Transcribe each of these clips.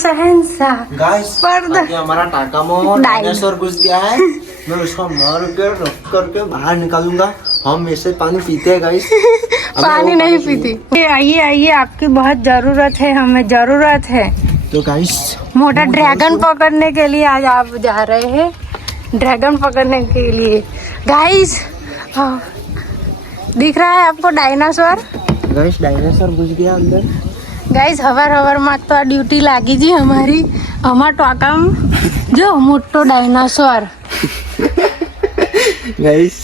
शहंशाह guys पर्दा हमारा टाका में डायनासोर घुस गया है। मैं उसको मार कर रख करके बाहर निकालूंगा। हम ऐसे पानी पीते हैं गाइस। पानी नहीं पीती। आइए आइए, आपकी बहुत जरूरत है, हमें जरूरत है। तो गाइस मोटा ड्रैगन पकड़ने के लिए आज आप जा रहे हैं, ड्रैगन पकड़ने के लिए। गाइस दिख रहा है आपको डायनासोर? गाइस डायनासोर घुस गया अंदर। गाइस हवर में तो आ ड्यूटी लागी जी हमारी, हमार टोकाम जो मोटो डायनासोर। गाइस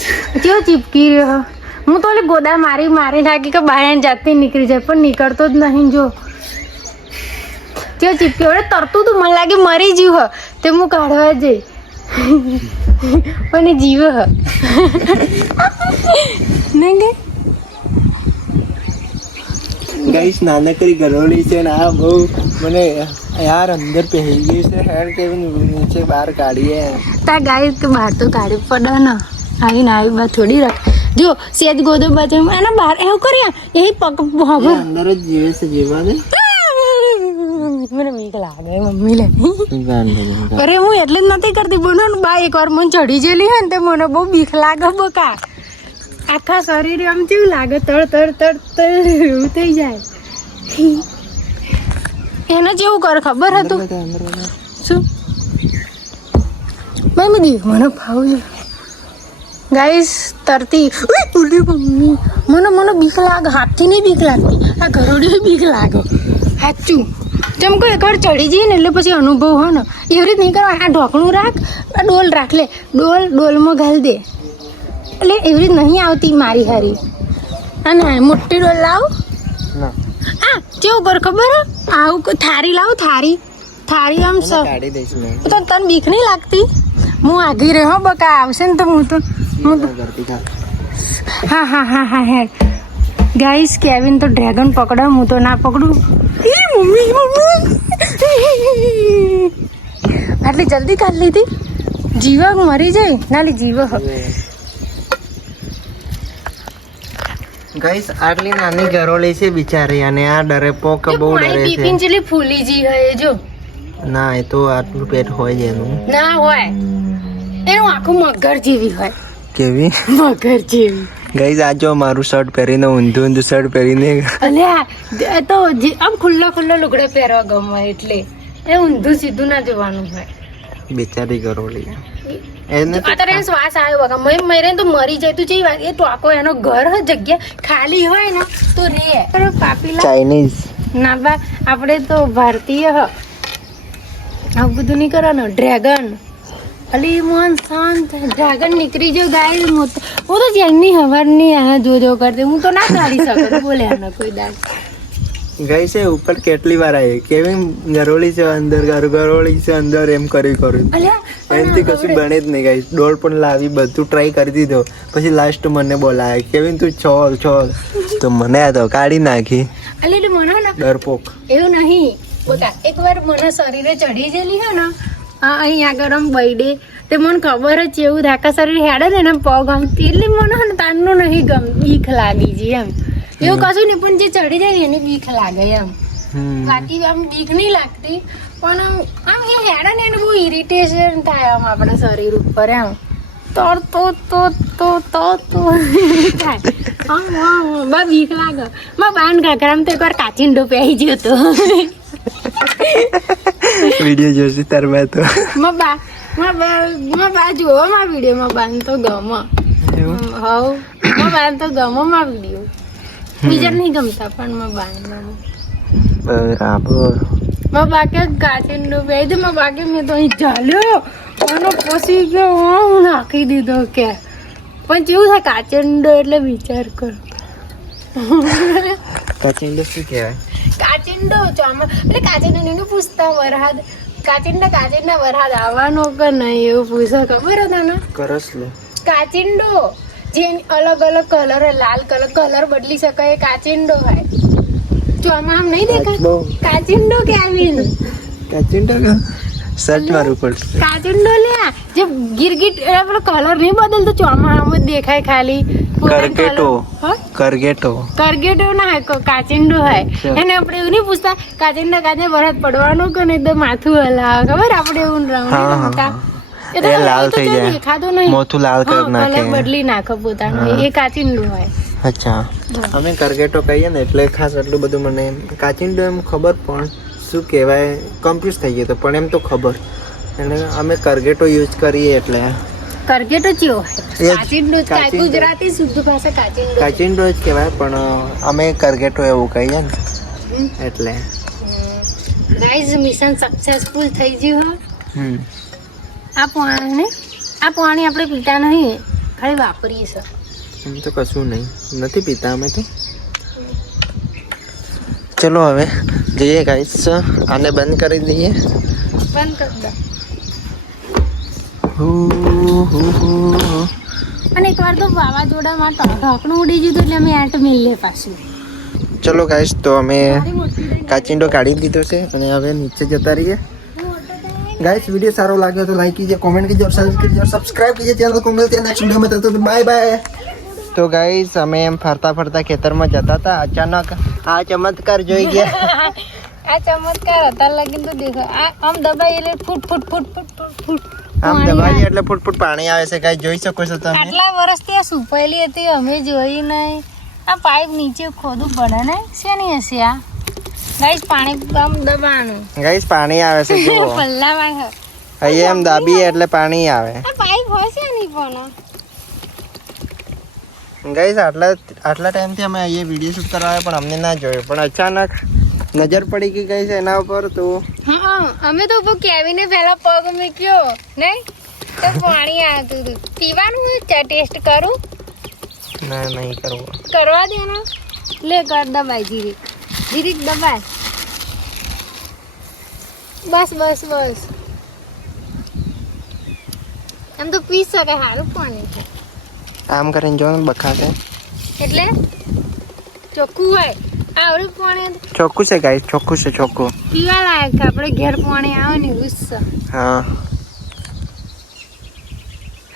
क्यों चिपकी रहे हो? હું તો ગોદા મારી મારી નાખી કે બહાર જાતે નીકળી જાય, પણ નીકળતો જ નહીં. જો કેવો ચીપકી વડે તરતું તું, મને લાગે મરી જીવ હ તે હું કાઢવા જઈ પણ એ જીવ હ નહીં ગઈ. गाइस नानकड़ी गरोली से ना बहू मैंने यार अंदर पहल गई से हेड के नीचे बाहर काढ़ी है। ता गाइस के बाहर तो काढ़ी पड़ा ना, आई ना आई बात थोड़ी रख जो सेज गोदो बचे एना बाहर એવું કર્યા यही પગ હવે अंदर जीवे से जीवा ने મને બીક લાગે મમ્મી લે. અરે હું એટલે જ નથી કરતી બોલો ને બા, એકવાર મને ચડી જેલી હે ને તે મને બહુ બીક લાગે બકા. આખા શરીર આમ કેવું લાગે, તળ તળ તળ તળ એવું થઈ જાય. એને જેવું કર ખબર હતું શું મમ્મી મને ભાવ ગાઈસ તરતી ઉલી મમ્મી મને બીક લાગે, હાથથી નહીં બીક લાગતી, આ ઘરોડી બીક લાગે સાચું. જેમ કોઈ એકવાર ચડી જઈએ ને એટલે પછી અનુભવ હોય ને એવી રીતે નહીં કરવા. આ ઢોકણું રાખ, આ ડોલ રાખ, લે ડોલમાં ઘાલ દે એટલે એવી રીત નહીં આવતી મારી હારી. હા ના મોટી ડોલ લાવ. આ કેવું કર ખબર હે, આવું થારી લાવ, થારી આમ काढ़ी दईस मैं તો તને બીક નહીં લાગતી? હું આગી રહે હો બકા, આવશે ને તો હું તો હા હા હા હા હે. ગાઈસ કેવિન તો ડ્રેગન પકડે, હું તો ના પકડું. એ મમ્મી આટલી જલ્દી કાઢ લીધી? જીવા મરી જાય ના લી જીવ. गाइस आटली नानी गरोली से बिचारी અને આ ડરે પોક બહુ ડરે છે. ચેલી ફૂલી જી હે જો ના એ તો આટલું પેટ હોય જ એનું. ના હોય, એનું આખું મગર જેવી હોય. કેવી મગર જેવી. ગાઈસ આ જો મારું શર્ટ પહેરીને ઊંધું શર્ટ પહેરીને અલ્યા તો આમ ખુલ્લા લુગડા પહેરવા ગમે એટલે એ ઊંધું સીધું ના જોવાનું હોય. બિચારી ગરોલી એને તો અત્યારે એનો શ્વાસ આવ્યો બકા, મરે તો મરી જાય. તું જેવી વાત એ ટોકો એનો ઘર હોય, જગ્યા ખાલી હોય ને તો રે. પાપીલા ચાઇનીઝ ના બા, આપણે તો ભારતીય હ આવું બધું નહીં કરવાનું. ડ્રેગન અલી મોહન શાંત ડ્રેગન નીકળી જો ગાય. હું તો જેમની હવારની આના જો કરતી, હું તો ના કાઢી શકું બોલે આના કોઈ દાડ. ગાઈસ એ ઉપર કેટલી વાર આવી કેવી ગરોળી છે અંદર, ગરોળી છે અંદર એમ કર્યું એનથી કશું બને જ નહીં. ગાઈસ ડોલ પણ લાવી, બધું ટ્રાય કરી દીધો, પછી લાસ્ટ મને બોલાય કેવી તું છોલ તો મને આ તો કાઢી નાખી. અલે મને ને ડરપોક એવું નહીં બોતા. એકવાર મને શરીરે ચડી ગયેલી હે ને અહીં આગળ આમ બૈડે તે મને ખબર જ છે એવું આખા શરીર હેડે ને એના પગ આમ એટલે મને હે ને તારનું નહીં બીક લાગી છે એમ. એવું કશું નહીં, પણ જે ચડી જાય એની બીક લાગે એમ. બાકી આમ બીક નહીં લાગતી, પણ આમ એ હેડે ને એને બહુ ઇરિટેશન થાય આમ આપણા શરીર ઉપર એમ. તો થાય બા બીક લાગે. માં બાન ઘાઘરામાં તો એકવાર કાચિંડો પહેરી ગયો હતો. વિડિયો જોશે તારમાં તો માં બા જોવો માં વિડીયો. માં બાન તો ગમ હવ માં બાન તો ગમો માં વિડીયો. બીજા નહીં ગમતા પણ માં બાન બરાબર. માં બાકે કાચિંડો પહેરી દે. માં બાકે મેં તો અહીં ચાલ્યો એનો પછી ગયો હું નાખી દીધો કે. પણ કેવું થાય કાચિંડો એટલે વિચાર કર. કાચિંડો શું કહેવાય? કાચિંડો ચોમા એટલે કાચિંડો ને પૂછતા વરહાદ કાચિંડા વરહાદ આવવાનો કે નહીં એવું પૂછે ખબર હતા ને? કરસ લે કાચિંડો જે અલગ કલર, લાલ કલર બદલી શકાય એ કાચિંડો હોય. ચોમા આમ નહીં દેખાય કાચિંડો કેવીન કાચિંડો સર્ચ મારવું પડશે. કાચિંડો લે જે ગીરગીટ આપણો કલર નહીં બદલતો ચોમા આમ જ દેખાય ખાલી. કરગેટો કરગેટો ના હોય કાચિંડો હોય અચ્છા. એને આપણે એવું નહીં પૂછતા કાચિંડા કાચે વરસાદ પડવાનો કે ને એકદમ માથું હલાવે ખબર આપણે એવું હા, હા, રમતા એ લાલ થઈ જાય. દેખાતો નહીં મોથું લાલ કરી હા, નાખે. કલર બદલી નાખે પોતાનું હા. એ કાચિંડું હોય અચ્છા અમે કરગેટો કહીએ ને એટલે ખાસ એટલું બધું મને કાચિંડો એમ ખબર પણ શું કહેવાય કન્ફ્યુઝ થઈ ગયો તો પણ એમ તો ખબર એટલે અમે કરગેટો યુઝ કરીએ એટલે કરગેટો ચિયો એ જ, કાચિંડો કાચિંડો. ગુજરાતી શુદ્ધ ભાષા કાચિંડો કાચિંડો જ કહેવાય પણ અમે કરગેટો એવું કહીએ ને એટલે ગાઈઝ મિશન સક્સેસફુલ થઈ ગયું હો હમ આ પાણી આપણે પીતા નહીં ખાલી વાપરીએ છે એમ તો કશું નહીં નથી પીતા અમે તો ચલો હવે જઈએ ગાઈસ આને બંધ કરી દઈએ બંધ કરી દો અને એકવાર તો વાવાઝોડામાં ઢાંકણું ઉડી ગયું એટલે અમે આટ મિલે પાછું ચલો ગાઈસ તો અમે કાચિંડો કાઢી દીધો છે અને હવે નીચે જતા રહીએ गाइस वीडियो सारो लगे तो लाइक कीजिए कमेंट कीजिए और सब्सक्राइब कीजिए चैनल को मिलते हैं नेक्स्ट वीडियो में तब तक बाय बाय तो गाइस हमें एम फरता फरता खेतर में जता था अचानक आ चमत्कार જોઈ ગયા આ ચમત્કાર હતા લગીન તો દેખો આ આમ દબાઈ એટલે ફૂટ ફૂટ ફૂટ ફૂટ ફૂટ ફૂટ આમ દબાઈએ એટલે ફૂટ ફૂટ પાણી આવે છે ગાઈસ જોઈ શકો છો તમે આટલા વર્ષથી આ સુપાયેલી હતી અમે જોઈ નહીં આ પાઇપ નીચે ખોદવું પડે ને શેની હશે આ ગાઈસ પાણી આમ દબાણું ગાઈસ પાણી આવે છે જુઓ પલ્લામાં હે અહીંયા એમ દાબીએ એટલે પાણી આવે આ પાઇપ હોય છે નહીં પણ ગાઈસ આટલા ટાઈમથી અમે અહીંયા વિડીયો શૂટ કરાવ્યા પણ અમને ના જોયો પણ અચાનક નજર પડી ગઈ ગાઈસ એના ઉપર તો હા અમે તો ઉપર કેવીને પહેલા પગ મૂક્યો નહીં તો પાણી આવતું હતું પીવાનું ટેસ્ટ કરું ના નહીં કરવું કરવા દે ને લે કર દબાય જીરીક જીરીક દબાય બસ બસ બસ એમ તો પી શકે સારું પાણી છે આમ કરીને જો ને બખાશે એટલે ચોખ્ખું હોય આવડું પાણી ચોખ્ખું છે ગાઈસ ચોખ્ખું છે ચોખ્ખું પીવા લાયક છે આપણે ઘેર પાણી આવે ને એવું જ છે હા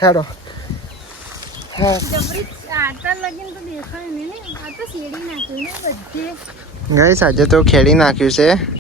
હેડો હા જબરી આટલા લગીન તો દેખાય નહીં ને આ તો શેડી નાખ્યું ને બધે ગાઈસ આજે તો ખેડી નાખ્યું છે